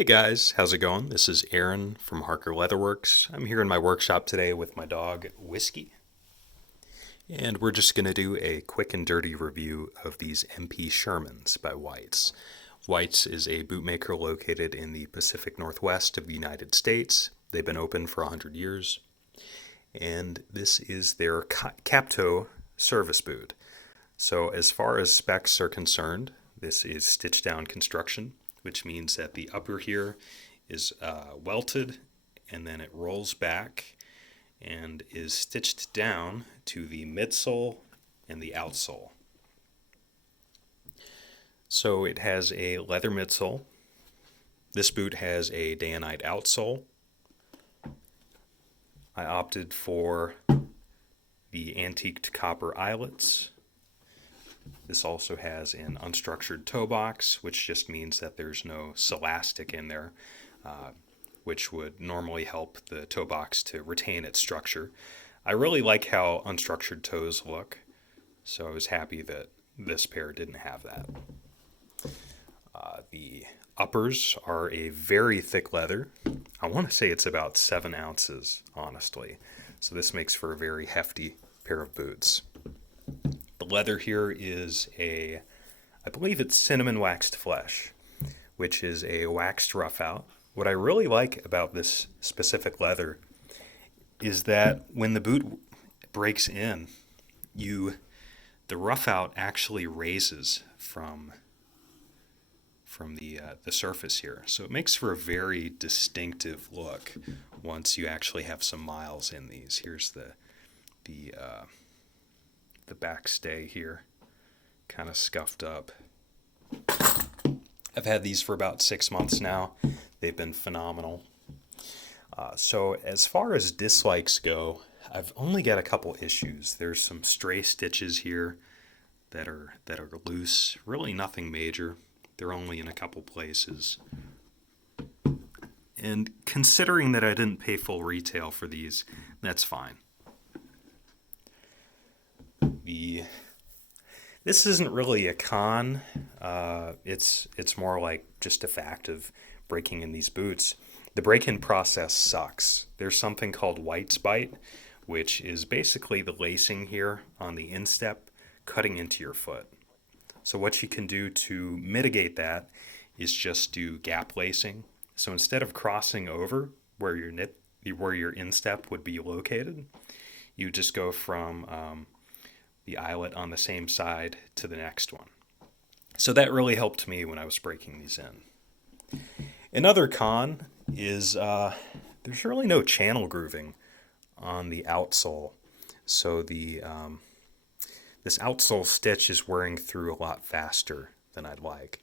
Hey guys, how's it going? This is Aaron from Harker Leatherworks. I'm here in my workshop today with my dog, Whiskey, and we're just going to do a quick and dirty review of these MP Shermans by White's. White's is a bootmaker located in the Pacific Northwest of the United States. They've been open for 100 years, and this is their cap-toe service boot. So as far as specs are concerned, this is stitch down construction, which means that the upper here is welted and then it rolls back and is stitched down to the midsole and the outsole. So it has a leather midsole. This boot has a Dainite outsole. I opted for the antiqued copper eyelets. This also has an unstructured toe box, which just means that there's no celastic in there, which would normally help the toe box to retain its structure. I really like how unstructured toes look, so I was happy that this pair didn't have that. The uppers are a very thick leather. I want to say it's about 7 ounces, honestly. So this makes for a very hefty pair of boots. The leather here is I believe it's cinnamon waxed flesh, which is a waxed rough out. What I really like about this specific leather is that when the boot breaks in, the rough out actually raises from the surface here. So it makes for a very distinctive look once you actually have some miles in these. Here's the back stay here, kind of scuffed up. I've had these for about 6 months now. They've been phenomenal. So as far as dislikes go, I've only got a couple issues. There's some stray stitches here that are loose. Really nothing major. They're only in a couple places. And considering that I didn't pay full retail for these, that's fine. This isn't really a con. It's more like just a fact of breaking in these boots. The break-in process sucks. There's something called White's bite, which is basically the lacing here on the instep cutting into your foot. So what you can do to mitigate that is just do gap lacing. So instead of crossing over where your instep would be located, you just go from the eyelet on the same side to the next one. So that really helped me when I was breaking these in. Another con is there's really no channel grooving on the outsole. So this outsole stitch is wearing through a lot faster than I'd like.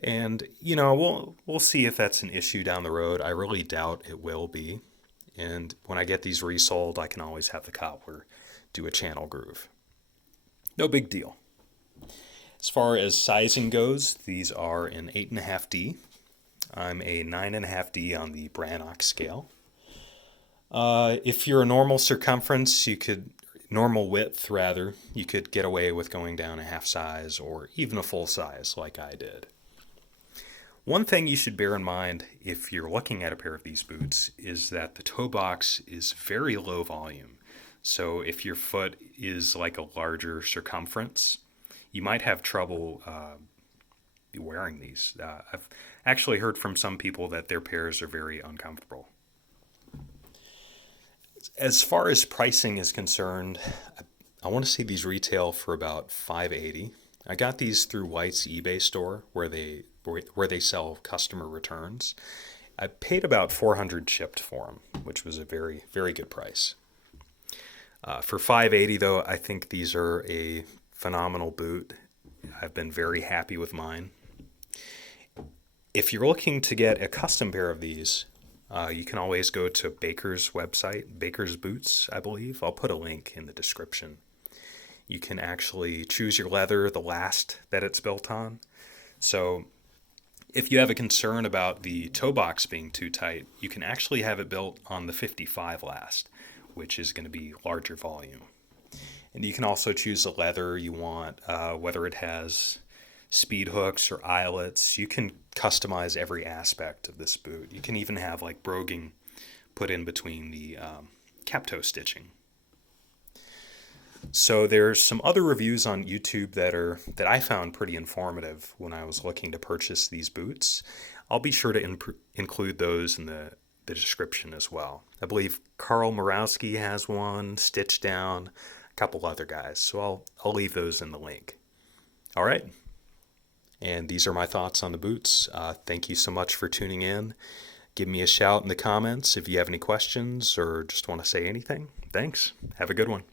And, we'll see if that's an issue down the road. I really doubt it will be. And when I get these resoled, I can always have the cobbler do a channel groove. No big deal. As far as sizing goes, these are an 8.5D. I'm a 9.5D on the Brannock scale. If you're a normal circumference, normal width rather, you could get away with going down a half size or even a full size like I did. One thing you should bear in mind if you're looking at a pair of these boots is that the toe box is very low volume. So if your foot is like a larger circumference, you might have trouble wearing these. I've actually heard from some people that their pairs are very uncomfortable. As far as pricing is concerned, I want to see these retail for about $5.80. I got these through White's eBay store where they sell customer returns. I paid about $400 shipped for them, which was a very, very good price. For $5.80 though, I think these are a phenomenal boot. I've been very happy with mine. If you're looking to get a custom pair of these, you can always go to Baker's website, Baker's Boots, I believe. I'll put a link in the description. You can actually choose your leather, the last that it's built on. So if you have a concern about the toe box being too tight, you can actually have it built on the 55 last, which is going to be larger volume. And you can also choose the leather you want, whether it has speed hooks or eyelets. You can customize every aspect of this boot. You can even have like broguing put in between the cap toe stitching. So there's some other reviews on YouTube that I found pretty informative when I was looking to purchase these boots. I'll be sure to include those in the description as well. I believe Carl Morawski has one, Stitch Down, a couple other guys. So I'll leave those in the link. All right. And these are my thoughts on the boots. Thank you so much for tuning in. Give me a shout in the comments if you have any questions or just want to say anything. Thanks. Have a good one.